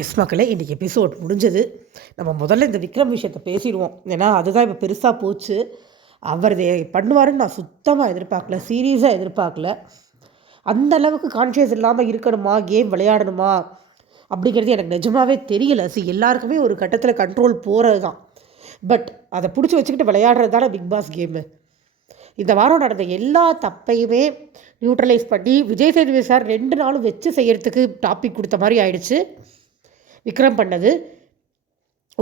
S மக்களே, இன்றைக்கி episode முடிஞ்சது. நம்ம முதல்ல இந்த விக்ரம் விஷயத்தை பேசிடுவோம். ஏன்னா அதுதான் இப்போ பெருசாக போச்சு. அவர் இதை பண்ணுவாருன்னு நான் சுத்தமாக எதிர்பார்க்கல, சீரியஸாக எதிர்பார்க்கல. அந்த அளவுக்கு கான்ஷியஸ் இல்லாமல் இருக்கணுமா, கேம் விளையாடணுமா அப்படிங்கிறது எனக்கு நிஜமாகவே தெரியல. எல்லாருக்குமே ஒரு கட்டத்தில் கண்ட்ரோல் போகிறது தான். பட் அதை பிடிச்சி வச்சுக்கிட்டு விளையாடுறது தானே பிக் பாஸ் கேமு. இந்த வாரம் நடந்த எல்லா தப்பையுமே நியூட்ரலைஸ் பண்ணி விஜய் சேதுபதி சார் 2 நாளும் வச்சு செய்கிறதுக்கு டாபிக் கொடுத்த மாதிரி ஆயிடுச்சு. விக்ரம் பண்ணது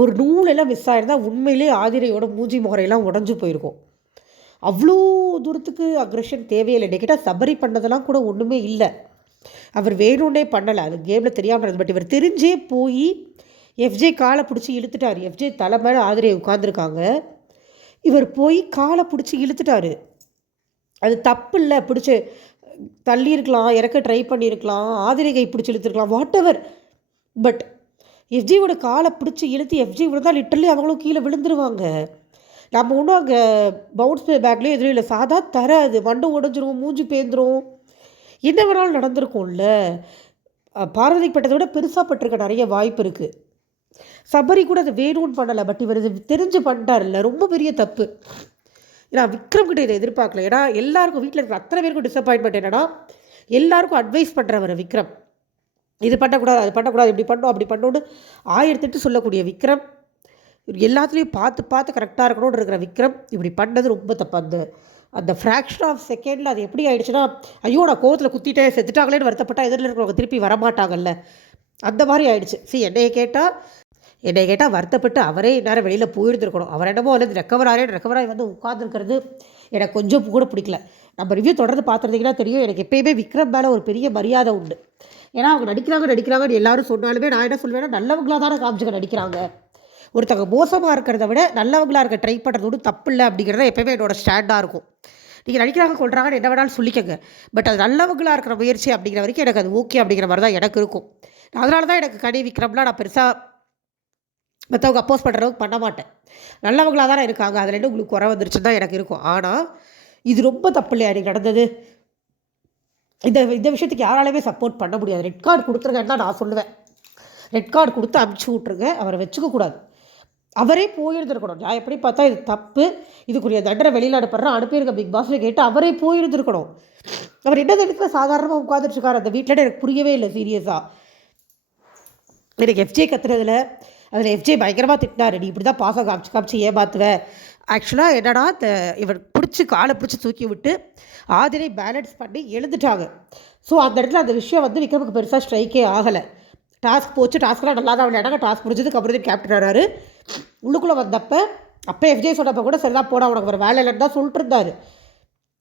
ஒரு நூலெல்லாம் மிஸ் ஆகிருந்தால் உண்மையிலே ஆதிரையோட மூஞ்சி முகரையெல்லாம் உடஞ்சி போயிருக்கும். அவ்வளோ தூரத்துக்கு அக்ரெஷன் தேவையில்லை. கேட்டால் சபரி பண்ணதெல்லாம் கூட ஒன்றுமே இல்லை. அவர் வேணும்னே பண்ணலை, அது கேமில் தெரியாமல். பட் இவர் தெரிஞ்சே போய் எஃப்ஜே காலை பிடிச்சி இழுத்துட்டார். எஃப்ஜே தலை மேலே ஆதிரையை உட்காந்துருக்காங்க. இவர் போய் காலை பிடிச்சி இழுத்துட்டார். அது தப்பு இல்லை, பிடிச்சி தள்ளியிருக்கலாம், இறக்க ட்ரை பண்ணியிருக்கலாம், ஆதிரை கை பிடிச்சி இழுத்துருக்கலாம், வாட் எவர். பட் எஃப்ஜியோட காலை பிடிச்சி இழுத்து எஃப்ஜி விழுந்தால் லிட்டரலி அவங்களும் கீழே விழுந்துருவாங்க. நம்ம ஒன்றும் அங்கே பவுன்ஸ் பேக்லேயும் எதுவும் இல்லை, சாதா தர அது மண்டை உடஞ்சிரும், மூஞ்சி பேந்துடும், என்ன வேணாலும் நடந்திருக்கும்ல. பார்வதிக்கு பட்டதை விட பெருசாக பட்டிருக்க நிறைய வாய்ப்பு இருக்குது. சபரி கூட அதை வேணும்னு பண்ணலை, பட் இவர் இது தெரிஞ்சு பண்ணிட்டார்ல, ரொம்ப பெரிய தப்பு. ஏன்னா விக்ரம் கிட்ட இதை எதிர்பார்க்கல. ஏன்னா எல்லாருக்கும் வீட்டில் இருக்கிற அத்தனை பேருக்கும் டிசப்பாயின்மெண்ட் என்னென்னா, எல்லாருக்கும் அட்வைஸ் பண்ணுறவர் விக்ரம். இது பண்ணக்கூடாது, அது பண்ணக்கூடாது, இப்படி பண்ணோம், அப்படி பண்ணோன்னு 1008 சொல்லக்கூடிய விக்ரம், எல்லாத்துலேயும் பார்த்து பார்த்து கரெக்டாக இருக்கணும்னு இருக்கிற விக்ரம் இப்படி பண்ணது ரொம்ப தப்பு. அந்த ஃப்ராக்ஷன் ஆஃப் செகண்டில் அது எப்படி ஆகிடுச்சுன்னா, ஐயோ நான் கோவத்தில் குத்திட்டேன், செத்துட்டாங்களேன்னு வருத்தப்பட்டால் எதிரில் இருக்கிறவங்க திருப்பி வரமாட்டாங்கல்ல, அந்த மாதிரி ஆகிடுச்சு. என்னையை கேட்டால் வருத்தப்பட்டு அவரே இந்நேரம் வெளியில் போயிருந்துருக்கணும். அவர் என்னமோ வந்து ரெக்கவராகி வந்து உட்காந்துருக்கிறது எனக்கு கொஞ்சம் கூட பிடிக்கல. நம்ம ரிவ்யூ தொடர்ந்து பார்த்துருந்தீங்கன்னா தெரியும், எனக்கு எப்பயுமே விக்ரம் மேலே ஒரு பெரிய மரியாதை உண்டு. ஏன்னா அவங்க நடிக்கிறாங்கன்னு எல்லாரும் சொன்னாலுமே நான் என்ன சொல்வேன்னா, நல்லவங்களாக தானே காமிச்சுக்க நடிக்கிறாங்க. ஒருத்தவங்க மோசமாக இருக்கிறத விட நல்லவங்களாக இருக்க ட்ரை பண்ணுறது ஒன்றும் தப்பு இல்லை அப்படிங்கிறத எப்போயுமே என்னோடய ஸ்டாண்டாக இருக்கும். நீங்கள் நடிக்கிறாங்க கொள்கிறாங்கன்னு என்ன வேணாலும் சொல்லிக்கங்க, பட் அது நல்லவங்களாக இருக்கிற முயற்சி அப்படிங்கிற வரைக்கும் எனக்கு அது ஓகே அப்படிங்கிற மாதிரி தான் எனக்கு இருக்கும். அதனால தான் எனக்கு கனி விக்ரம்லாம் நான் பெருசாக மற்றவங்க அப்போஸ் பண்ணுறவங்க பண்ண மாட்டேன். நல்லவங்களாக தானே இருக்காங்க, அதில் என்ன உங்களுக்கு குறை வந்துருச்சுன்னு தான் எனக்கு இருக்கும். ஆனால் இது ரொம்ப தப்பு இல்லையா எனக்கு நடந்தது. இந்த விஷயத்துக்கு யாராலுமே சப்போர்ட் பண்ண முடியாது. ரெட் கார்டு கொடுத்துருங்கன்னு தான் நான் சொல்லுவேன். ரெட் கார்டு கொடுத்து அனுப்பிச்சி விட்ருங்க, அவரை வச்சுக்கக்கூடாது. அவரே போயிருந்துருக்கணும். நான் எப்படி பார்த்தா இது தப்பு, இதுக்குரிய தண்டனை வெளியில் அனுப்பியிருக்க பிக் பாஸில் கேட்டு அவரே போயிருந்துருக்கணும். அவர் என்ன தடுக்க சாதாரணமாக உட்காந்துருக்காரு அந்த வீட்டில், எனக்கு புரியவே இல்லை சீரியஸாக. எனக்கு எஃப்ஜே கத்துறதுல அதில் எஃப்ஜே பயங்கரமாக திட்டினார், நீ இப்படி தான் பாசம் காமிச்சு ஏமாத்துவேன். ஆக்சுவலாக என்னடா இவர் காலை பிடிச்சி தூக்கி விட்டு ஆதிரை பேலன்ஸ் பண்ணி எழுந்துட்டாங்க. ஸோ அந்த இடத்துல அந்த விஷயம் வந்து விக்ரமுக்கு பெருசாக ஸ்ட்ரைக்கே ஆகலை. டாஸ்க் போச்சு, டாஸ்க்கெலாம் நல்லா தான் விளையாடாங்க. டாஸ்க் முடிஞ்சதுக்கு அப்புறம் கேப்டன் வராரு. உள்ளுக்குள்ளே வந்தப்போ எஃப்ஜே சொன்னப்போ கூட சரிதான் போட, உனக்கு ஒரு வேலை இல்லைன்னு தான் சொல்லிட்டு இருந்தார்.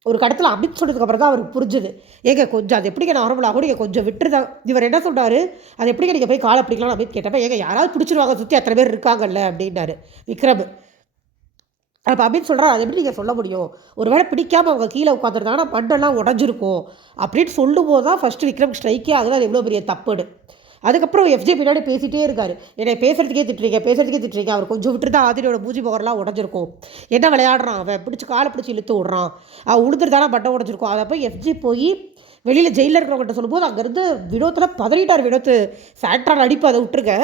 ஒரு கடத்தில் அப்படின்னு சொன்னதுக்கப்புறம் தான் அவருக்கு புரிஞ்சுது, ஏங்க கொஞ்சம் அது எப்படிங்க நார்மலாக கூட நீங்கள் கொஞ்சம் விட்டுருதான். இவர் என்ன சொன்னார், அது எப்படிங்க நீங்கள் போய் காலை பிடிக்கலாம் அப்படின்னு கேட்டப்போ, ஏங்க யாராவது பிடிச்சிருவாங்க, சுற்றி அத்தனை பேர் இருக்காங்கல்ல அப்படின்னாரு விக்ரம். அப்போ அப்படின்னு சொல்கிறார், அது எப்படி நீங்கள் சொல்ல முடியும், ஒரு வேளை பிடிக்காமல் அவங்க கீழே உட்காந்துருந்தாங்கன்னா மண்டெல்லாம் உடஞ்சிருக்கும் அப்படின்னு சொல்லும்போது தான் ஃபஸ்ட்டு விக்ரம் ஸ்ட்ரைக்கே ஆகுது, அது எவ்வளோ பெரிய தப்புன்னு. அதுக்கப்புறம் எஃப்ஜே பின்னாடி பேசிகிட்டே இருக்கார், என்னை பேசுகிறதுக்கே திட்டுறீங்க, அவர் கொஞ்சம் விட்டு தான் ஆதிரியோட மூஞ்சி முகரெல்லாம் உடஞ்சிருக்கும், என்ன விளையாடுறான் அவன், பிடிச்சி காலை பிடிச்சி இழுத்து விட்றான், அவன் உளுந்துருதானா மண்டை உடஞ்சிருக்கும். அதை போய் எஃப்ஜே போய் வெளியில் ஜெயிலில் இருக்கிறவங்கள்ட்ட சொல்லும்போது அங்கேருந்து வினோத்தில் பதறிட்டார். வினோத் சாண்ட்ரால் அடிப்பு, அதை விட்டுருங்க.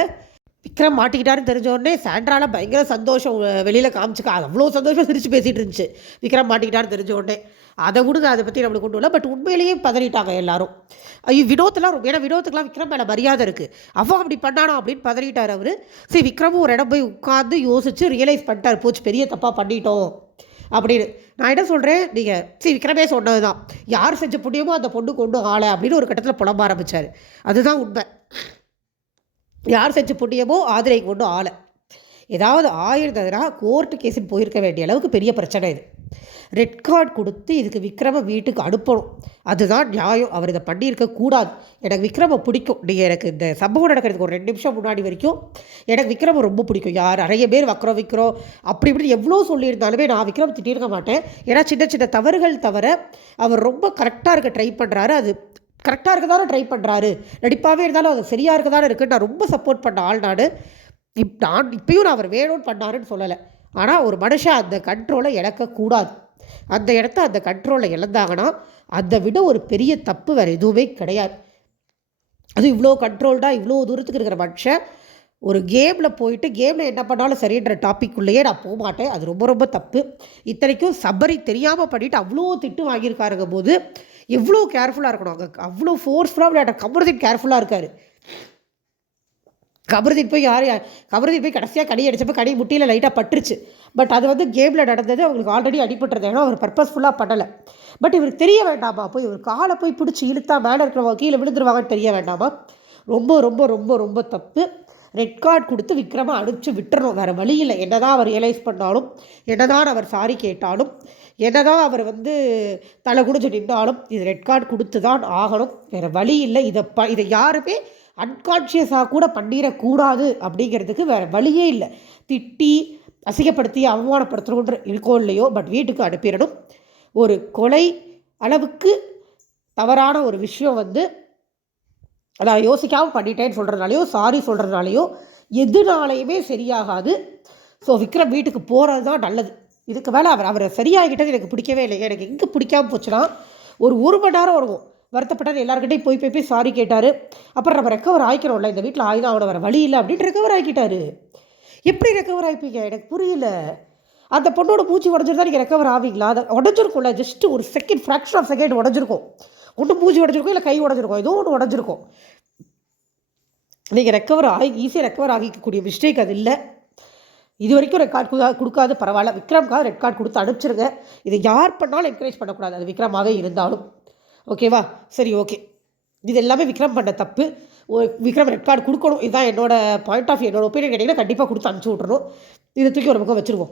விக்ரம் மாட்டிக்கிட்டாருன்னு தெரிஞ்சோடனே சாண்ட்ரால பயங்கர சந்தோஷம் வெளியில் காமிச்சுக்க, அது அவ்வளோ சந்தோஷம் சிரித்து பேசிகிட்டு இருந்துச்சு. விக்ரம் மாட்டிக்கிட்டாருன்னு தெரிஞ்ச உடனே அதை விடுங்க, அதை பற்றி நம்மளுக்கு கொண்டு வரல. பட் உண்மையிலேயே பதறிட்டாங்க எல்லாரும். ஐயோ வினோத்லாம் ரொம்ப, ஏன்னா வினோத்துக்குலாம் விக்ரம் மேலே மரியாதை இருக்குது, அவன் அப்படி பண்ணானோ அப்படின்னு பதறிட்டார் அவர். சரி விக்ரமும் ஒரு இடம் போய் உட்காந்து யோசிச்சு ரியலைஸ் பண்ணிட்டார், போச்சு பெரிய தப்பாக பண்ணிட்டோம் அப்படின்னு. நான் என்ன சொல்கிறேன், நீங்கள் விக்ரமே சொன்னது தான், யார் செஞ்ச புண்ணியமோ அந்த பொண்ணு கொண்டு ஆளை அப்படின்னு ஒரு கட்டத்தில் புலம்ப ஆரம்பித்தார். அதுதான் உண்மை. யார் செஞ்ச புண்ணியமோ ஆதிரை கொண்டு ஆளை. ஏதாவது ஆயிருந்ததுன்னா கோர்ட்டு கேஸுன்னு போயிருக்க வேண்டிய அளவுக்கு பெரிய பிரச்சனை இது. ரெட் கார்டு கொடுத்து இதுக்கு விக்ரம வீட்டுக்கு அனுப்பணும், அதுதான் நியாயம். அவர் இதை பண்ணியிருக்கக்கூடாது. எனக்கு விக்ரம பிடிக்கும். நீங்கள் எனக்கு இந்த சம்பவம் நடக்கிறதுக்கு ஒரு 2 நிமிஷம் முன்னாடி வரைக்கும் எனக்கு விக்ரம ரொம்ப பிடிக்கும். யார் நிறைய பேர் விக்ரம் அப்படி இப்படி எவ்வளோ சொல்லியிருந்தாலுமே நான் விக்ரம் திட்டிருக்க மாட்டேன். ஏன்னா சின்ன சின்ன தவறுகள் தவிர அவர் ரொம்ப கரெக்டாக இருக்க ட்ரை பண்ணுறாரு. அது கரெக்டாக இருக்க தானே ட்ரை பண்ணுறாரு, நடிப்பாகவே இருந்தாலும் அது சரியாக இருக்க தானே இருக்குன்னு நான் ரொம்ப சப்போர்ட் பண்ண ஆள் நான். இப்பயும் நான் அவர் வேணும்னு பண்ணாருன்னு சொல்லலை. ஆனால் ஒரு மனுஷன் அந்த கண்ட்ரோலை இழக்கக்கூடாது. அந்த இடத்த அந்த கண்ட்ரோலை இழந்தாங்கன்னா அதை விட ஒரு பெரிய தப்பு வேறு எதுவுமே கிடையாது. அது இவ்வளோ கண்ட்ரோல்டாக இவ்வளோ தூரத்துக்கு இருக்கிற மனுஷன் ஒரு கேமில் போயிட்டு கேமில் என்ன பண்ணாலும் சரின்ற டாப்பிக்குள்ளேயே நான் போக மாட்டேன். அது ரொம்ப ரொம்ப தப்பு. இத்தனைக்கும் சபரி தெரியாமல் பண்ணிவிட்டு அவ்வளோ திட்டு வாங்கியிருக்காருங்க போது எவ்வளோ கேர்ஃபுல்லாக இருக்கணும். அங்கே அவ்வளோ ஃபோர்ஸ்ஃபுல்லாக விளையாட்ட கமருதீன் கேர்ஃபுல்லாக இருக்கார். கமருதீன் போய் கடைசியாக கடி அடித்தப்போ கடி முட்டியில் லைட்டாக பட்டுருச்சு. பட் அது வந்து கேமில் நடந்தது. அவங்களுக்கு ஆல்ரெடி அடிபட்டுறது. ஏன்னா அவர் பர்பஸ்ஃபுல்லாக பண்ணலை. பட் இவருக்கு தெரிய வேண்டாமா? போய் இவர் காலை போய் பிடிச்சி இழுத்தா மேலே இருக்கிறவங்க கீழே விழுந்துருவாங்கன்னு தெரிய வேண்டாமா? ரொம்ப ரொம்ப ரொம்ப ரொம்ப தப்பு. ரெட் கார்டு கொடுத்து விக்ரமை அனுப்பிச்சு விட்டுறணும். வேறு வழி இல்லை. என்ன தான் அவர் ரியலைஸ் பண்ணாலும், என்ன தான் அவர் சாரி கேட்டாலும், என்ன தான் அவர் வந்து தலை குடிச்சு நின்றாலும் இது ரெட் கார்டு கொடுத்து தான் ஆகணும். வேறு வழி இல்லை. இதை யாருமே அன்கான்ஷியஸாக கூட பண்ணிடக்கூடாது அப்படிங்கிறதுக்கு வேறு வழியே இல்லை. திட்டி அசிங்கப்படுத்தி அவமானப்படுத்தணுன்ற இருக்கோ இல்லையோ, பட் வீட்டுக்கு அனுப்பிடணும். ஒரு கொலை அளவுக்கு தவறான ஒரு விஷயம் வந்து நான் யோசிக்காமல் பண்ணிட்டேன்னு சொல்கிறதுனாலையோ, சாரி சொல்கிறதுனாலையோ எதுனாலையுமே சரியாகாது. ஸோ விக்ரம் வீட்டுக்கு போகிறது தான் நல்லது. இதுக்கு மேலே அவரை சரியாகிட்டது எனக்கு பிடிக்கவே இல்லை. எனக்கு எங்கே பிடிக்காமல் போச்சுன்னா, ஒரு மணி நேரம் வருவோம் வருத்தப்பட்டார். எல்லாருக்கிட்டையும் போய் சாரி கேட்டார். அப்புறம் நம்ம ரெக்கவர் ஆகிக்கிறோம்ல, இந்த வீட்டில் ஆயுதம் அவனை வர வழி இல்லை அப்படின்ட்டு ரெக்கவர் ஆகிக்கிட்டாரு. எப்படி ரெக்கவர் ஆகிப்பீங்க? எனக்கு புரியல. அந்த பொண்ணோட மூச்சு உடஞ்சிருந்தா நீங்கள் ரெக்கவர் ஆவீங்களா? அதை உடஞ்சிருக்கும்ல, ஜஸ்ட் ஒரு செகண்ட், ஃப்ராக்ஷன் ஆஃப் செகண்ட் உடஞ்சிருக்கும். ஒன்று மூச்சு உடஞ்சிருக்கும், இல்லை கை உடஞ்சிருக்கும், ஏதோ ஒன்று உடஞ்சிருக்கும். நீங்கள் ஈஸியாக ரெக்கவர் ஆகிக்கக்கூடிய மிஸ்டேக் அது இல்லை. இது வரைக்கும் ரெட் கார்டு கொடுக்காது, பரவாயில்ல. விக்ரம்காக ரெட் கார்டு கொடுத்து அனுப்பிச்சிருங்க. இதை யார் பண்ணாலும் என்கரேஜ் பண்ணக்கூடாது, அது விக்ரமாகவே இருந்தாலும். ஓகேவா? சரி, ஓகே. இது எல்லாமே விக்ரம் பண்ண தப்பு. விக்ரம் ரெட் கார்டு கொடுக்கணும். இதுதான் என்னோடய பாயிண்ட் ஆஃப் வியூ. என்னோட ஒப்பீனியன் கேட்டிங்கன்னா கண்டிப்பாக கொடுத்து அனுப்பிச்சி விட்றணும். இதை தூக்கி ஒரு பக்கம் வச்சுருவோம்.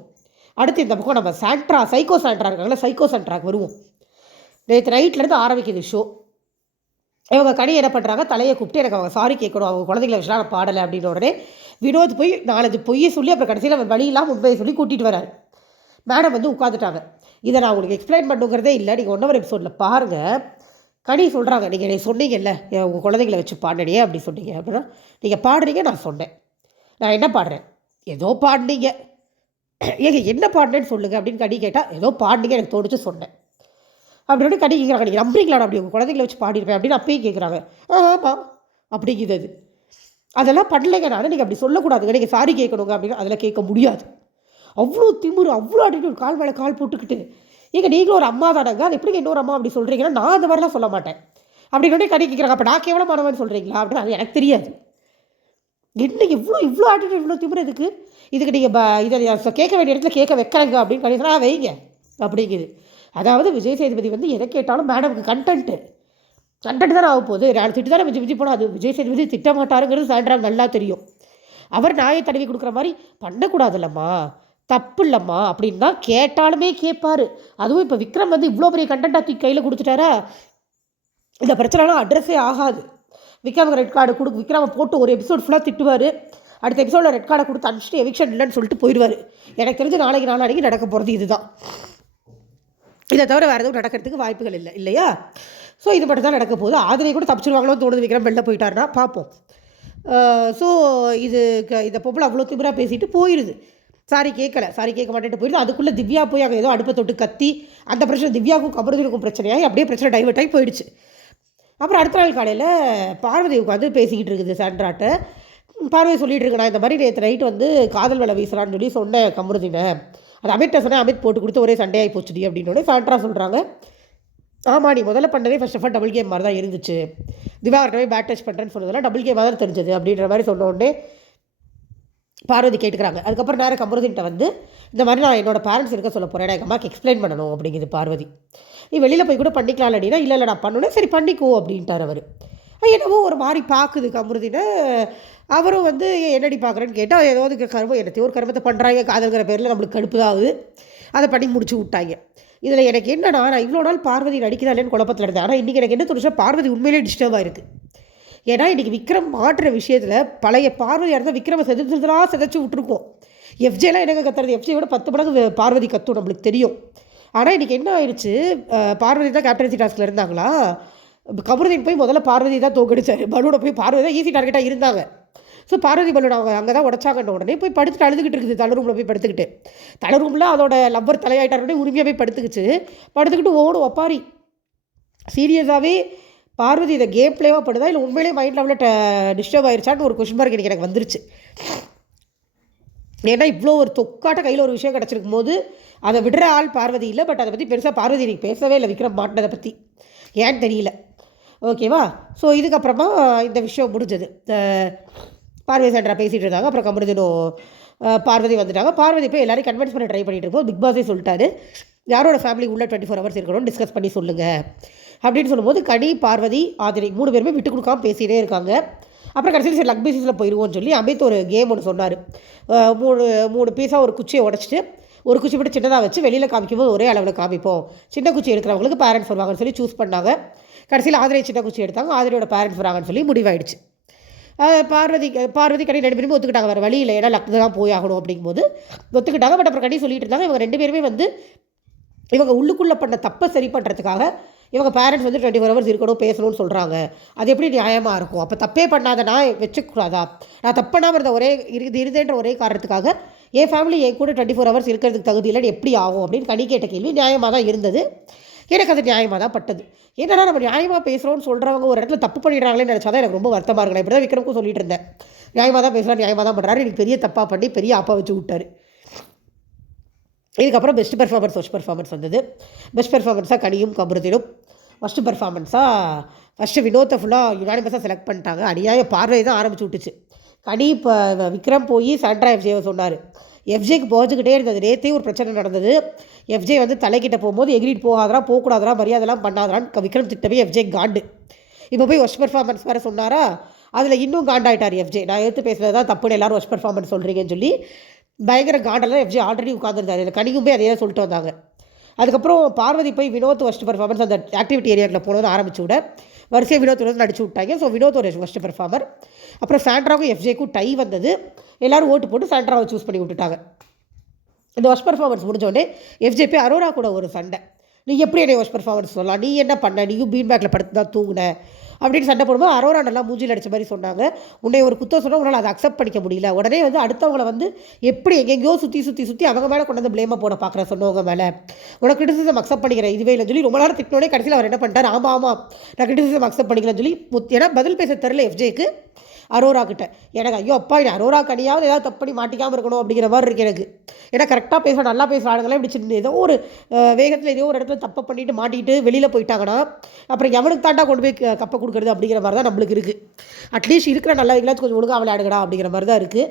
அடுத்து இந்த பக்கம் நம்ம சைக்கோ சாண்ட்ரா இருக்காங்களா, சைக்கோ சாண்ட்ராக்கு வருவோம். நேற்று நைட்லேருந்து ஆரம்பிக்குது ஷோ. இவங்க கனி என்ன பண்ணுறாங்க, தலையை கூப்பிட்டு எனக்கு அவங்க சாரி கேட்கணும், அவங்க குழந்தைங்கள விஷயம் நான் பாடலை அப்படின்னு உடனே வினோத் போய் 4 பொய்யை சொல்லி அப்புறம் கடைசியில் அவர் வழியெல்லாம் உண்மையை சொல்லி கூட்டிகிட்டு வராரு. மேடம் வந்து உட்காந்துட்டாங்க. இதை நான் உங்களுக்கு எக்ஸ்பிளைன் பண்ணுங்கிறதே இல்லை. நீங்கள் 1 எபிசோடில் பாருங்கள். கனி சொல்கிறாங்க, நீங்கள் சொன்னீங்கல்ல உங்கள் குழந்தைங்களை வச்சு பாடினே அப்படி சொன்னீங்க அப்படின்னா, நீங்கள் பாடுறீங்க, நான் சொன்னேன். நான் என்ன பாடுறேன்? ஏதோ பாடினீங்க. ஏங்க என்ன பாடினேன்னு சொல்லுங்கள் அப்படின்னு கனி கேட்டால், ஏதோ பாடினீங்க எனக்கு தோணுச்சு சொன்னேன் அப்படின்னு கனி கேட்குறாங்க. நீங்கள் நம்புறீங்களா அப்படி உங்கள் குழந்தைங்களை வச்சு பாடிருப்பேன் அப்படின்னு அப்பயும் கேட்குறாங்க. ஆமாம் அப்படிங்கிறது. அதெல்லாம் பண்ணலைங்க நான். நீங்கள் அப்படி சொல்லக்கூடாதுங்க, நீங்கள் சாரி கேட்கணுங்க அப்படின்னு. அதில் கேட்க முடியாது. அவ்வளோ திமுரு, அவ்வளோ ஆட்டிடியூட், கால் மேலே கால் போட்டுக்கிட்டு. ஏங்க நீங்களும் ஒரு அம்மா தானங்க, அது எப்படிங்க இன்னொரு அம்மா அப்படி சொல்கிறீங்கன்னா, நான் அந்த மாதிரிலாம் சொல்ல மாட்டேன் அப்படின்னு கனி கேட்குறாங்க. அப்போ நான் கேவலமானவன்னு சொல்கிறீங்களா அப்படின்னு. அது எனக்கு தெரியாது. என்ன இவ்வளோ ஆட்டிடியூட், இவ்வளோ திமுரு இதுக்கு நீங்கள் இதை கேட்க வேண்டிய இடத்துல கேட்க வைக்கிறேங்க அப்படின்னு கனி சொன்னால் வைங்க அப்படிங்குது. அதாவது விஜய் சேதுபதி வந்து எதை கேட்டாலும் மேடமுக்கு கண்டென்ட் தானே ஆக போகுது. நான் திட்டு தானே விஜய் போனால் அது விஜய் சேதுபதி திட்ட மாட்டாருங்கிறது சாண்ட்ராக்கு நல்லா தெரியும். அவர் நாயை தடவி கொடுக்குற மாதிரி பண்ணக்கூடாதுல்லம்மா, தப்பு இல்லைம்மா அப்படின்னு தான் கேட்டாலுமே கேட்பார். அதுவும் இப்போ விக்ரம் வந்து இவ்வளோ பெரிய கண்டென்ட்டாக தூக்கி கையில் கொடுத்துட்டாரா, இந்த பிரச்சனைலாம் அட்ரஸே ஆகாது. விக்ரம் ரெட் கார்டு விக்ரமை போட்டு ஒரு எபிசோட் ஃபுல்லாக திட்டுவார். அடுத்த எபிசோடில் ரெட் கார்டை கொடுத்து அனுப்பிச்சிட்டு எவிக்ஷன் இல்லைன்னு சொல்லிட்டு போயிடுவார். எனக்கு தெரிஞ்சு நாளைக்கு நடக்க போகிறது இதுதான். இதை தவிர வேறு எதுவும் நடக்கிறதுக்கு வாய்ப்புகள் இல்லை இல்லையா? ஸோ இது மட்டும் தான் நடக்க போகுது. ஆதிரை கூட தப்பிச்சிருவாங்களோன்னு தோணுது. விக்ரம் வெளில போயிட்டாருன்னா பார்ப்போம். ஸோ இந்த பொம்பளை அவ்வளோ திமிராக பேசிட்டு போயிடுது. சாரி கேட்க மாட்டேன்ட்டு போயிடுது. அதுக்குள்ளே திவ்யா போய் அங்கே ஏதோ அடுப்பை தொட்டு கத்தி அந்த பிரச்சனை திவ்யாவுக்கும் கமருதீனுக்கும் பிரச்சனையாகி அப்படியே பிரச்சனை டைவர்ட் ஆகி போயிடுச்சு. அப்புறம் அடுத்த நாள் காலையில் பார்வதி உட்காந்து பேசிக்கிட்டு இருக்குது சாண்ட்ராட்ட. பார்வதி சொல்லிகிட்டு இருக்கு, நான் இந்த மாதிரி நேற்று நைட்டு வந்து காதல் வேலை வீசுறான்னு சொல்லி சொன்னேன் கமருதீனை. அது அமித்தை சொன்னேன், அமித் போட்டு கொடுத்து ஒரே சண்டையாகி போச்சுடி அப்படின்னு சாண்ட்ரா சொல்கிறாங்க. ஆமாம், நீ முதல்ல பண்ணதே first of all double game மாதிரி தான் இருந்துச்சு. திவாகர்கிட்ட போய் பேட் டச் பண்ணுறேன்னு சொன்னதெல்லாம் டபுள் கேமாக தான் தெரிஞ்சது அப்படின்ற மாதிரி சொன்ன உடனே பார்வதி கேட்டுக்கிறாங்க. அதுக்கப்புறம் நேரம் கமருதீன்கிட்ட வந்து இந்த மாதிரி நான் என்னோடய பேரண்ட்ஸ் இருக்க சொல்ல போகிறேன், எங்கள் அம்மாவுக்கு எக்ஸ்பிளைன் பண்ணணும் அப்படிங்குது பார்வதி. நீ வெளியில் போய் கூட பண்ணிக்கலாம் அப்படின்னா, இல்லை நான் பண்ணணும், சரி பண்ணிக்கோ அப்படின்ட்டார் அவர். என்னவோ ஒரு மாதிரி பார்க்குது கமருதீனை. அவரும் வந்து என்னடி பார்க்குறேன்னு கேட்டால் ஏதாவது என்னத்தையும் ஒரு கர்மத்தை பண்ணுறாங்க காதல்கிற பேரில் நம்மளுக்கு கடுப்பு தான் ஆகுது. அதை பண்ணி முடிச்சு விட்டாங்க. இதில் எனக்கு என்னன்னா, நான் இவ்வளோ நாள் பார்வதி நடிக்கிறாளேன்னு குழப்பத்தில் இருந்தேன். ஆனால் இன்றைக்கி எனக்கு என்ன தோணுச்சா, பார்வதி உண்மையிலே டிஸ்டர்பாக இருக்குது. ஏன்னா இன்றைக்கி விக்ரம் மாற்றுற விஷயத்தில் பழைய பார்வதியாக இருந்தால் விக்ரமை செதைச்சு விட்டுருக்கோம். எஃப்ஜேலாம் எனக்கு கத்துறது, எஃப்ஜேயோட 10 மடங்கு பார்வதி கத்தும் நம்மளுக்கு தெரியும். ஆனால் இன்றைக்கி என்ன ஆயிடுச்சு, பார்வதி தான் கேப்டன்சி டாஸ்கில் இருந்தாங்களா, கமருதீன் போய் முதல்ல பார்வதி தான் தோக்கடிச்சார். பலூனை போய் பார்வதி தான் ஈஸி டார்கெட்டாக இருந்தாங்க. ஸோ பார்வதி பலூன் அவங்க அங்கே தான் உடச்சாங்கன்ற உடனே போய் படுத்துட்டு அழுதுகிட்டு இருக்குது. தலை ரூமில் போய் படுத்துக்கிட்டு, தலை ரூமில் அதோட லவ்வர் தலையாயிட்டாருடனே உரிமையாக போய் படுத்துக்கிட்டு ஓடும் ஒப்பாரி. சீரியஸாகவே பார்வதி இதை கேம் பிளேவாக பண்ணுதா இல்லை உண்மையிலேயே மைண்ட் லெவலில் டிஸ்டர்ப் ஆயிடுச்சான்னு ஒரு கொஸ்டின் மார்க் எனக்கு வந்துருச்சு. ஏன்னா இவ்வளோ ஒரு தொக்காட்ட கையில் ஒரு விஷயம் கிடச்சிருக்கும் போது அதை விடுற ஆள் பார்வதி இல்லை. பட் அதை பற்றி பெருசாக பார்வதி எனக்கு பேசவே இல்லை விக்ரம் மாட்டினதை பற்றி, ஏன்னு தெரியல. ஓகேவா? ஸோ இதுக்கப்புறமா இந்த விஷயம் முடிஞ்சது. பார்வதி சென்டரா பேசிகிட்டு இருந்தாங்க. அப்புறம் கமருதீனும் பார்வதி வந்துட்டாங்க. பார்வதி போய் எல்லாரையும் கன்வின்ஸ் பண்ணி ட்ரை பண்ணிட்டு இருக்கோம். பிக் பாஸே சொல்லிட்டாரு, யாரோட ஃபேமிலி உள்ள 24 ஹவர்ஸ் இருக்கணும்னு டிஸ்கஸ் பண்ணி சொல்லுங்கள் அப்படின்னு சொல்லும்போது கனி, பார்வதி, ஆதிரை 3 பேருமே விட்டு கொடுக்காமல் பேசிகிட்டே இருக்காங்க. அப்புறம் கடைசியில் சரி லக் பேசிஸில் போயிடுவோம்னு சொல்லி அமித் ஒரு கேம் ஒன்று சொன்னார். 3 பீஸாக ஒரு குச்சியை உடச்சிட்டு ஒரு குச்சி மட்டும் சின்னதாக வச்சு வெளியில் காமிக்கும்போது ஒரே அளவில் காமிப்போம், சின்ன குச்சி எடுக்கிறவங்களுக்கு பேரண்ட்ஸ் வருவாங்கன்னு சொல்லி சூஸ் பண்ணாங்க. கடைசியில் ஆதிரை சின்ன குச்சி எடுத்தாங்க, ஆதிரையோட பேரண்ட்ஸ் வராங்கன்னு சொல்லி முடிவாயிடுச்சு. பார்வதி கனி 2 பேருமே ஒத்துக்கிட்டாங்க, வேறு வழி இல்லை, ஏன்னா லக் தான் போய் ஆகணும் அப்படிங்கும்போது ஒத்துக்கிட்டாங்க. பட் அப்புறம் கனி சொல்லிட்டு இருந்தாங்க, இவங்க 2 பேருமே வந்து இவங்க உள்ளுக்குள்ளே பண்ண தப்பை சரி பண்ணுறதுக்காக இவங்க பேரண்ட்ஸ் வந்து 24 ஹவர்ஸ் இருக்கணும் பேசணும்னு சொல்கிறாங்க. அது எப்படி நியாயமாக இருக்கும்? அப்போ தப்பே பண்ணாத நான் வச்சுக்கூடாதா? நான் தப்பண்ணாமல் இருந்த இருந்தேன்ற ஒரே காரணத்துக்காக என் ஃபேமிலி என் கூட 24 ஹவர்ஸ் இருக்கிறதுக்கு தகுதி இல்லைன்னு எப்படி ஆகும் அப்படின்னு கனி கேட்ட கேள்வி நியாயமாக தான் இருந்தது. எனக்கு அது நியாயமாக தான் பட்டது. என்னன்னா நம்ம நியாயமாக பேசுகிறோன்னு சொல்கிறவங்க ஒரு இடத்துல தப்பு பண்ணிடுறாங்களேன்னு நினச்சா தான் எனக்கு ரொம்ப வருத்தமாக இருக்கணும். இப்படி தான் விக்ரமுக்கும் சொல்லிட்டு இருந்தேன், நியாயமாக தான் பேசுகிறா, நியாயமாக தான் பண்ணுறாரு, எனக்கு பெரிய தப்பாக பண்ணி பெரிய ஆப்பா வச்சு விட்டார். இதுக்கப்புறம் பெஸ்ட் பெர்ஃபார்மன்ஸ் ஃபஸ்ட் பெர்ஃபார்மன்ஸ் வந்தது. பெஸ்ட் பெர்ஃபார்மன்ஸாக கனியும் கமருதீனும், ஃபஸ்ட்டு பெர்ஃபார்மன்ஸாக ஃபஸ்ட்டு வினோத்தை ஃபுல்லாக யுனானிமஸாக செலக்ட் பண்ணிட்டாங்க. அநியாய பார்வை தான் ஆரம்பிச்சு விட்டுச்சு. கனி இப்போ விக்ரம் போய் சாண்ட்ரா எஃப்ஜேவை சொன்னார், எஃப்ஜேக்கு போச்சுக்கிட்டே இருந்தது. நேற்றே ஒரு பிரச்சனை நடந்தது, எஃப்ஜே வந்து தலைக்கிட்ட போகும்போது எகிரிட் போகாதரா, போகக்கூடாதரா, மரியாதைலாம் பண்ணாதரான்னு விக்ரம் திட்டவே எஃப்ஜே காண்டு. இப்போ போய் ஒஸ்ட் பெர்ஃபார்மன்ஸ் வேறு சொன்னாரா, அதில் இன்னும் காண்டாயிட்டார் எஃப்ஜே. நான் எடுத்து பேசுகிறது தான் தப்புன்னு எல்லோரும் ஒஸ்ட் பெர்ஃபார்மன்ஸ் சொல்கிறீங்கன்னு சொல்லி பயங்கர காண்டெல்லாம் எஃப்ஜே ஆல்ரெடி உட்காந்துருந்தாரு. இல்லை கனிக்கும் போய் அதே சொல்லிட்டு வந்தாங்க. அதுக்கப்புறம் பார்வதி போய் வினோத் ஃபஸ்ட் பெர்ஃபார்மன்ஸ் அந்த ஆக்டிவிட்டி ஏரியாவில் போனது ஆரம்பிச்சு விட வரிசையாக வினோத் வந்து நடிச்சு விட்டாங்க. ஸோ வினோத் ஒரு ஃபஸ்ட்டு பெர்ஃபார்மர். அப்புறம் சாண்ட்ராவுக்கும் எஃப்ஜேக்கும் டை வந்தது. எல்லோரும் ஓட்டு போட்டு சாண்ட்ராவை சூஸ் பண்ணி விட்டுட்டாங்க. இந்த ஒஸ்ட் பெர்ஃபார்மன்ஸ் முடிஞ்சோடனே எஃப்ஜே போய் அரோரா கூட ஒரு சண்டை, நீ எப்படி என்னை ஒஸ்ட் பெர்ஃபார்மன்ஸ் சொல்லலாம், நீ என்ன பண்ண, நீயும் பீன் பேக்கில் படுத்து தான் தூங்குன அப்படின்னு சண்டை போடும்போது அரோரா நல்லா மூஞ்சில் அடித்த மாதிரி சொன்னாங்க. உன்னை ஒரு குத்தம் சொன்னால் உன்னால் அதை அக்செப்ட் பண்ணிக்க முடியல. உடனே வந்து அடுத்தவங்களை வந்து எப்படி எங்கெங்கேயோ சுற்றி அவங்க மேலே கொண்டு வந்து ப்ளேமாக போட பார்க்குற சொன்னவங்க மேலே உனக்கு கிரிட்டிசிசம் அக்செப்ட் பண்ணிக்கிறேன் இதுவே இல்லைன்னு சொல்லி ரொம்ப நேரம் திட்டினோடனே கடைசியில் அவர் என்ன பண்ணிட்டார், ஆமாம் நான் கிரிட்டிசிசம் அக்செப்ட் பண்ணிக்கலன்னு சொல்லி ஏன்னா பதில் பேச தெரில எஃப்ஜேக்கு அரோரா கிட்ட. எனக்கு ஐயோ அப்பா நீ அரோரா கனியாவது ஏதாவது தப்பு பண்ணி மாட்டிக்காமல் இருக்கணும் அப்படிங்கிற மாதிரி இருக்குது எனக்கு. ஏன்னா கரெக்டாக பேசுகிற நல்லா பேசுகிற ஆளுங்களாம் இப்படி சின்ன ஏதோ ஒரு வேகத்தில் ஏதோ ஒரு இடத்துல தப்பை பண்ணிவிட்டு மாட்டிக்கிட்டு வெளியில் போயிட்டாங்கன்னா அப்புறம் எவனுக்கு தாண்டா கொண்டு போய் கப்பை கொடுக்குறது அப்படிங்கிற மாதிரி தான் நம்மளுக்கு இருக்குது. அட்லீஸ்ட் இருக்கிற நல்லவங்களாச்சும் கொஞ்சம் ஒழுங்காக விளையாடுங்கடா அப்படிங்கிற மாதிரி தான் இருக்குது.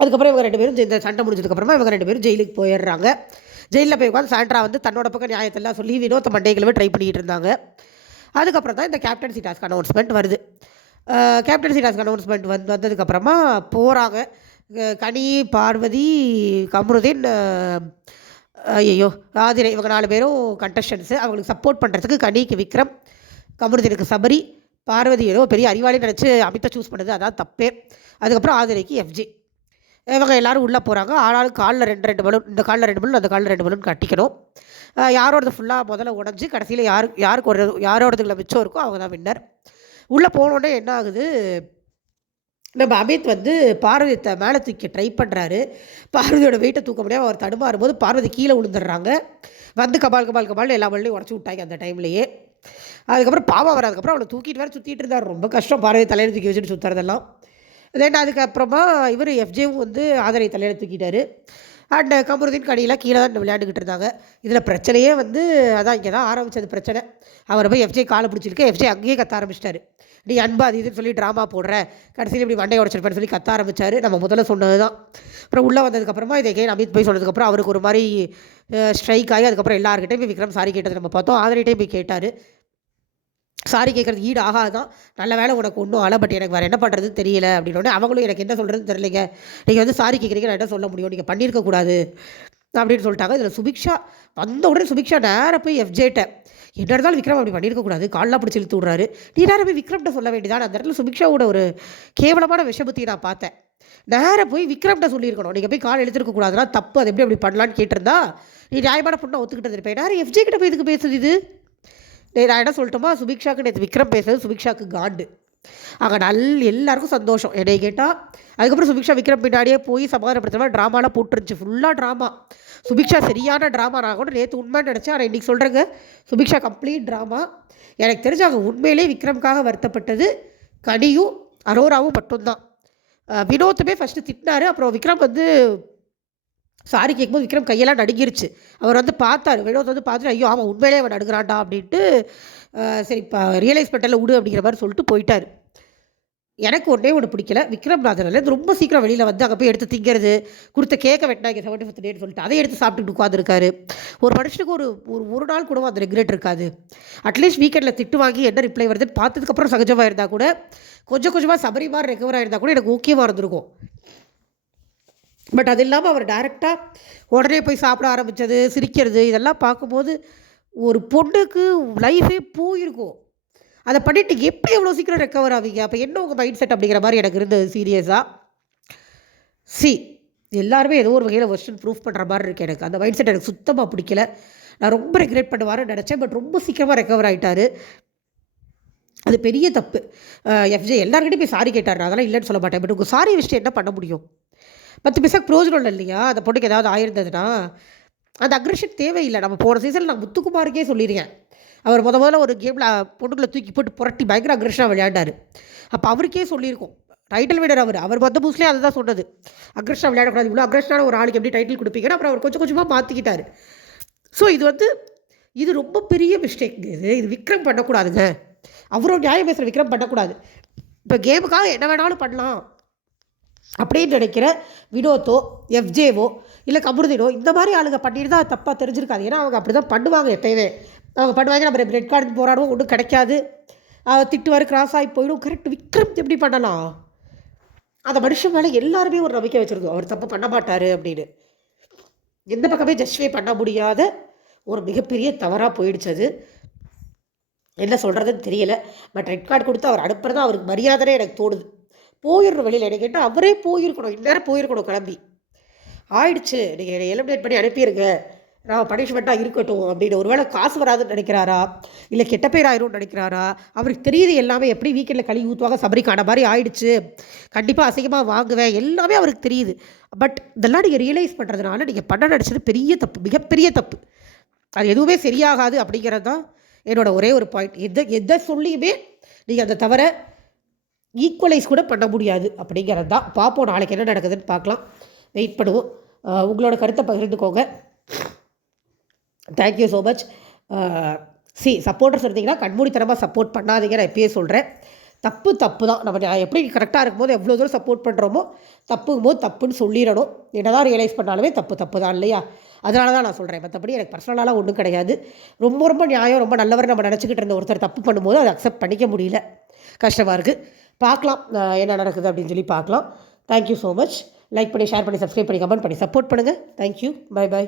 அதுக்கப்புறம் இவங்க 2 பேரும் இந்த சண்டை முடிஞ்சதுக்கப்புறமா இவங்க 2 பேரும் ஜெயிலுக்கு போயிடுறாங்க. ஜெயிலில் போய் உட்காந்து சாண்ட்ரா வந்து தன்னோட பக்கம் நியாயத்தெல்லாம் சொல்லி வினோத்த மண்டைகளவே ட்ரை பண்ணிக்கிட்டு இருந்தாங்க. அதுக்கப்புறம் தான் இந்த கேப்டன்சி டாஸ்க் அனௌன்ஸ்மெண்ட் வருது. கேப்டன்சி டாஸ்க் அனௌன்ஸ்மெண்ட் வந்ததுக்கப்புறமா போகிறாங்க. கனி, பார்வதி, கமருதீன், ஐயோ ஆதிரை, இவங்க 4 பேரும் கண்டஸ்டன்ஸு. அவங்களுக்கு சப்போர்ட் பண்ணுறதுக்கு கனிக்கு விக்ரம், கமருதீனுக்கு சபரி, பார்வதி ஏதோ பெரிய அறிவாளி நினச்சி அமித்தை சூஸ் பண்ணுது, அதான் தப்பே. அதுக்கப்புறம் ஆதிரைக்கு எஃப்ஜே. இவங்க எல்லோரும் உள்ளே போகிறாங்க. ஆளாளுக்கு காலில் 2 பலூன், இந்த காலில் 2 பலூன், அந்த காலில் 2 பலூன் கட்டிக்கணும். யாரோடது ஃபுல்லாக முதல்ல உடஞ்சி கடைசியில் யாருக்கு யாரோடதுல மிச்சம் இருக்கோ அவங்க தான் வின்னர். உள்ளே போனோடனே என்ன ஆகுது, நம்ம அமித் வந்து பார்வதி மேலே தூக்கி ட்ரை பண்ணுறாரு. பார்வதியோட வெயிட்டை தூக்க முடியாமல் அவர் தடுமாறும் போது பார்வதி கீழே விழுந்துடுறாங்க. வந்து கபால்னு எல்லா வழியும் உடச்சி விட்டாங்க அந்த டைம்லேயே. அதுக்கப்புறம் பாவம் அவர் அதுக்கப்புறம் அவளை தூக்கிட்டு வேறு சுற்றிட்டு இருந்தார். ரொம்ப கஷ்டம் பார்வதி தலையில் தூக்கி வச்சுட்டு சுற்றுறதெல்லாம். தென் அதுக்கப்புறமா இவர் எஃப்ஜேவும் வந்து ஆதரை தலையில் தூக்கிட்டார். அண்ட் கமருதீன் கனியெல்லாம் கீழே தான் விளையாண்டுக்கிட்டு இருந்தாங்க. இதில் பிரச்சனையே வந்து அதான் இங்கே தான் ஆரம்பித்தது பிரச்சனை. அவரை போய் எஃப்ஜே காலை பிடிச்சிருக்கு. எஃப்ஜே அங்கேயே கத்த ஆரம்பிச்சிட்டாரு, நீ அன்பா அது இதுன்னு சொல்லி ட்ராமா போடுற, கடைசியில் இப்படி மண்டையை உடச்சிருப்பேன்னு சொல்லி கத்த ஆரம்பித்தார். நம்ம முதல்ல சொன்னது தான். அப்புறம் உள்ளே வந்ததுக்கப்புறமா இதை எகைன் அமித் போய் சொன்னதுக்கப்புறம் அவருக்கு ஒரு மாதிரி ஸ்ட்ரைக் ஆகி அதுக்கப்புறம் எல்லாருக்கிட்டையும் போய் விக்ரம் சாரி கேட்டது நம்ம பார்த்தோம். ஆதரிகிட்டையும் போய் கேட்டார். சாரி கேட்குறது ஈடு ஆகாதான், நல்ல வேலை உனக்கு ஒன்றும் ஆலை, பட் எனக்கு வேறு என்ன பண்ணுறதுன்னு தெரியல அப்படின்னோடனே அவங்களும் எனக்கு என்ன சொல்கிறதுன்னு தெரியலைங்க, நீங்கள் வந்து சாரி கேட்குறீங்க, நான் என்ன சொல்ல முடியும், நீங்கள் பண்ணியிருக்கக்கூடாது அப்படின்னு சொல்லிட்டாங்க. இதில் சுபிக்ஷா வந்த உடனே சுபிக்ஷா நேராக போய் எஃப்ஜேட்ட என்ன இருந்தாலும் விக்ரம் அப்படி பண்ணியிருக்கக்கூடாது, கால்லாம் பிடிச்சி இழுத்து விட்றாரு, நீ நேரம் போய் விக்ரம்கிட்ட சொல்ல வேண்டியதான். அந்த இடத்துல சுபிக்ஷாவோட ஒரு கேவலமான விஷபுத்தியை நான் பார்த்தேன். நேராக போய் விக்ரம்கிட்ட சொல்லியிருக்கணும், நீங்கள் போய் கால் எழுத்துருக்கக்கூடாதுன்னா தப்பு, அது எப்படி அப்படி பண்ணலான்னு கேட்டிருந்தா நீ நியாயமான பொண்ணை ஒத்துக்கிட்டு இருப்பேன். நேரம் எஃப்ஜே கிட்ட போய் இதுக்கு பேசுது இது. நான் என்ன சொல்லட்டுமா, சுபிக்ஷாக்கு நேற்று விக்ரம் பேசுறது சுபிக்ஷாக்கு காண்டு. அங்கே எல்லாருக்கும் சந்தோஷம் என்னை கேட்டால். அதுக்கப்புறம் சுபிக்ஷா விக்ரம் பின்னாடியே போய் சமாதானப்படுத்துற மாதிரி ட்ராமாலாம் போட்டுருந்துச்சு, ஃபுல்லாக ட்ராமா. சுபிக்ஷா சரியான ட்ராமா. நான் கூட நேற்று உண்மைன்னு நினச்சேன், ஆனால் இன்றைக்கி சொல்கிறேங்க சுபிக்ஷா கம்ப்ளீட் ட்ராமா. எனக்கு தெரிஞ்சு அங்கே உண்மையிலே விக்ரம்காக வருத்தப்பட்டது கனியும் அரோராவும் மட்டும்தான். வினோத்துமே ஃபஸ்ட்டு திட்டினார். அப்புறம் விக்ரம் வந்து சாரி கேட்கும்போது விக்ரம் கையெல்லாம் நடுங்கிருச்சு. அவர் வந்து பார்த்தார், வினோத் வந்து பார்த்துட்டு ஐயோ ஆமாம் உண்மையிலே அவன் நடுக்கிறான்டா அப்படின்ட்டு சரி இப்போ ரியலைஸ் பண்ணல விடு அப்படிங்கிற மாதிரி சொல்லிட்டு போயிட்டார். எனக்கு ஒன்றே ஒன்று பிடிக்கல, விக்ரம்நாதன்லேருந்து ரொம்ப சீக்கிரம் வெளியில் வந்து அங்கே போய் எடுத்து திங்கிறது, கொடுத்த கேக்கை வெட்டினாங்க 75th டேன்னு சொல்லிட்டு அதை எடுத்து சாப்பிட்டுட்டு உட்காந்துருக்காரு. ஒரு மனுஷனுக்கு ஒரு நாள் கூட அந்த ரெக்ரெட் இருக்காது. அட்லீஸ்ட் வீக்கெண்டில் திட்டு வாங்கி என்ன ரிப்ளை வருதுன்னு பார்த்ததுக்கப்புறம் சகஜமாக இருந்தால் கூட, கொஞ்சம் கொஞ்சமாக சபரி மாதிரி ரெக்கவர் ஆகிருந்தால் கூட எனக்கு ஓகேவாக இருந்திருக்கும். பட் அது இல்லாமல் அவர் டைரெக்டாக உடனே போய் சாப்பிட ஆரம்பித்தது, சிரிக்கிறது, இதெல்லாம் பார்க்கும்போது ஒரு பொண்ணுக்கு லைஃபே போயிருக்கும். அதை பண்ணிவிட்டு எப்படி எவ்வளோ சீக்கிரம் ரெக்கவர் ஆவீங்க? அப்போ என்ன உங்கள் மைண்ட் செட் அப்படிங்கிற மாதிரி எனக்கு இருந்தது சீரியஸாக. எல்லாருமே ஏதோ ஒரு வகையில் வெர்ஷன் ப்ரூஃப் பண்ணுற மாதிரி இருக்குது. எனக்கு அந்த மைண்ட் செட் எனக்கு சுத்தமாக பிடிக்கல. நான் ரொம்ப ரெக்ரெட் பண்ணுவாருன்னு நினச்சேன். பட் ரொம்ப சீக்கிரமாக ரெக்கவர் ஆகிட்டார். அது பெரிய தப்பு. எஃப்ஜே எல்லாருக்கிட்டையும் போய் சாரி கேட்டார், அதெல்லாம் இல்லைன்னு சொல்ல மாட்டேன். பட் உங்கள் சாரி விஷயம் என்ன பண்ண முடியும்? 10 பைசாக்கு ப்ரோஜனம் இல்லை இல்லையா? அந்த பொண்ணுக்கு ஏதாவது ஆயிருந்ததுன்னா அந்த அக்ரெஷன் தேவையில்லை. நம்ம போன சீசனில் நான் முத்துக்குமாருக்கே சொல்லியிருக்கேன். அவர் முதல்ல ஒரு கேமில் பொண்ணுங்களை தூக்கி போட்டு புரட்டி பயங்கர அக்ரெஷனாக விளையாண்டார். அப்போ அவருக்கே சொல்லியிருக்கோம், டைட்டில் வினர் அவர் வந்த புதுசுலேயே அதை தான் சொன்னது, அக்ரெஷனாக விளையாடக்கூடாது, இவ்வளோ அக்ரெஷனான ஒரு ஆளுக்கு எப்படி டைட்டில் கொடுப்பீங்கன்னா. அப்புறம் அவர் கொஞ்சம் கொஞ்சமாக மாற்றிக்கிட்டார். ஸோ இது ரொம்ப பெரிய மிஸ்டேக். இது விக்ரம் பண்ணக்கூடாதுங்க. அவரோட நியாயம் பேசுகிற விக்ரம் பண்ணக்கூடாது. இப்போ கேமுக்காக என்ன வேணாலும் பண்ணலாம் அப்படின்னு நினைக்கிற வினோத்தோ எஃப்ஜேவோ இல்லை கமருதீனோ இந்த மாதிரி ஆளுங்க பண்ணிட்டு தான் தப்பாக தெரிஞ்சிருக்காது. ஏன்னா அவங்க அப்படி தான் பண்ணுவாங்க. எப்போயுமே அவங்க பண்ணுவாங்க, நம்ம ரெட் கார்டு போராடுவோம், ஒன்றும் கிடைக்காது, திட்டுவார், கிராஸ் ஆகி போயிடும். கரெக்ட். விக்ரம் எப்படி பண்ணலாம்? அந்த மனுஷன் மேலே எல்லாருமே ஒரு நம்பிக்கை வச்சுருந்தோம், அவர் தப்பு பண்ண மாட்டார் அப்படின்னு. எந்த பக்கமே ஜஸ்டிஃபை பண்ண முடியாத ஒரு மிகப்பெரிய தவறாக போயிடுச்சு. அது என்ன சொல்கிறதுன்னு தெரியலை. பட் ரெட் கார்டு கொடுத்து அவர் அனுப்புறது அவருக்கு மரியாதையே எனக்கு தோணுது. போயிடணும் வெளியில். எனக்கு கேட்டால் அவரே போயிருக்கணும், இந்நேரம் போயிருக்கணும் கிளம்பி. ஆயிடுச்சு, நீங்கள் எலிமினேட் பண்ணி அனுப்பிடுங்க, நான் பனிஷ்மெண்ட்டாக இருக்கட்டும் அப்படின்னு. ஒரு வேளை காசு வராதுன்னு நினைக்கிறாரா, இல்லை கெட்ட பேர் ஆயிரும்னு நினைக்கிறாரா? அவருக்கு தெரியுது எல்லாமே எப்படி வீக்கெண்டில் கழுவி ஊற்றுவாங்க, சபரிக்கான மாதிரி ஆயிடுச்சு, கண்டிப்பாக அசிங்கமாக வாங்குவேன், எல்லாமே அவருக்கு தெரியுது. பட் இதெல்லாம் நீங்கள் ரியலைஸ் பண்ணுறதுனால நீங்கள் பண்ண நினச்சது பெரிய தப்பு, மிகப்பெரிய தப்பு. அது எதுவுமே சரியாகாது அப்படிங்கிறது தான் என்னோட ஒரே ஒரு பாயிண்ட். எதை சொல்லியுமே நீங்கள் அந்த தவிர ஈக்குவலைஸ் கூட பண்ண முடியாது அப்படிங்கிறது தான். பார்ப்போம் நாளைக்கு என்ன நடக்குதுன்னு பார்க்கலாம், வெயிட் பண்ணுவோம். உங்களோட கருத்தை பகிர்ந்துக்கோங்க. Thank you so much. சப்போர்ட்டர்ஸ் இருந்தீங்கன்னா கண்மூடித்தனமாக சப்போர்ட் பண்ணாதீங்க. நான் எப்பயே சொல்கிறேன், தப்பு தான். நம்ம எப்படி கரெக்டாக இருக்கும்போது எவ்வளோ தூரம் சப்போர்ட் பண்ணுறோமோ, தப்புங்கும்போது தப்புன்னு சொல்லிடணும். என்ன தான் ரியலைஸ் பண்ணாலுமே தப்பு தான் இல்லையா? அதனால தான் நான் சொல்கிறேன். மற்றபடி எனக்கு பர்சனலாலாம் ஒன்றும் கிடையாது. ரொம்ப நியாயம், ரொம்ப நல்லவர் நம்ம நினச்சிக்கிட்டு இருந்த ஒருத்தர் தப்பு பண்ணும்போது அதை அக்செப்ட் பண்ணிக்க முடியல, கஷ்டமாக இருக்குது. பார்க்கலாம் என்ன நடக்குது அப்படின்னு சொல்லி பார்க்கலாம். Thank you so much. லைக் பண்ணி, ஷேர் பண்ணி, சப்ஸ்கிரைப் பண்ணி, கமெண்ட் பண்ணி சப்போர்ட் பண்ணுங்கள். தேங்க்யூ. பை.